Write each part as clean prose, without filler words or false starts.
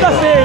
tira feia.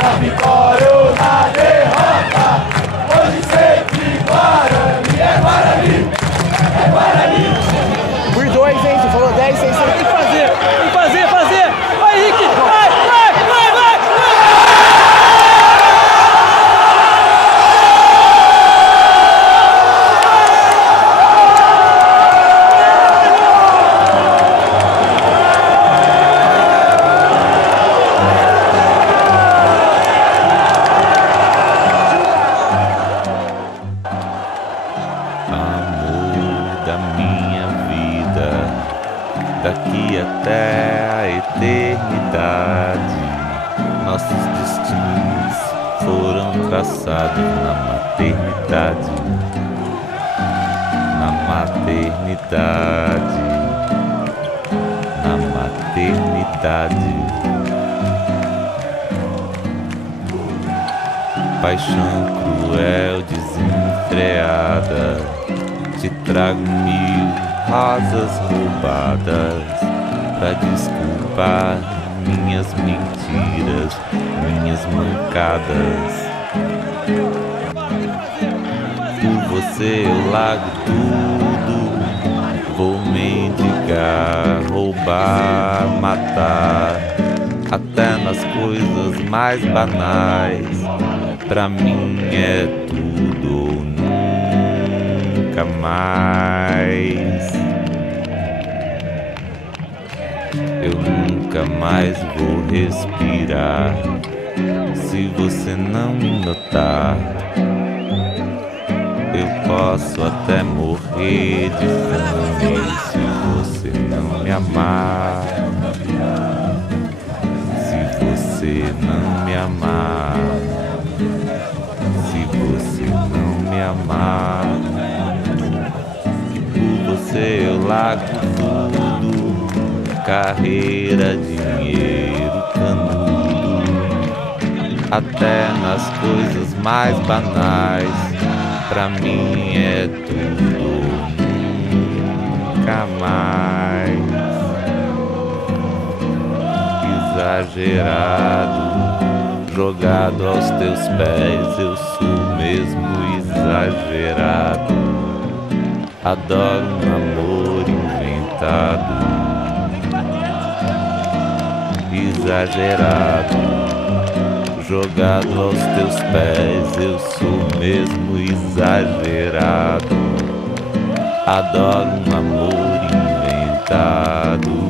Na vitória ou na derrota, hoje sempre Guarani, é Guarani, é Guarani. Por 2, hein? Você falou 10, 6, 7. Tem que fazer, tem que fazer, fazer. Vai, Henrique, vai, vai, vai, vai. Daqui até a eternidade, nossos destinos foram traçados na maternidade, na maternidade, na maternidade. Paixão cruel, desenfreada, te trago 1000 rosas roubadas pra desculpar minhas mentiras, minhas mancadas. Por você eu largo tudo, vou mendigar, roubar, matar, até nas coisas mais banais. Pra mim é tudo ou nunca mais. Eu nunca mais vou respirar se você não me notar. Eu posso até morrer de fome se você não me amar. Se você não me amar. Se você não me amar. Por você eu largo tudo, carreira, dinheiro, canudo, até nas coisas mais banais. Pra mim é tudo, nunca mais. Exagerado, jogado aos teus pés, eu sou mesmo exagerado. Adoro um amor inventado, exagerado, jogado aos teus pés, eu sou mesmo exagerado. Adoro um amor inventado.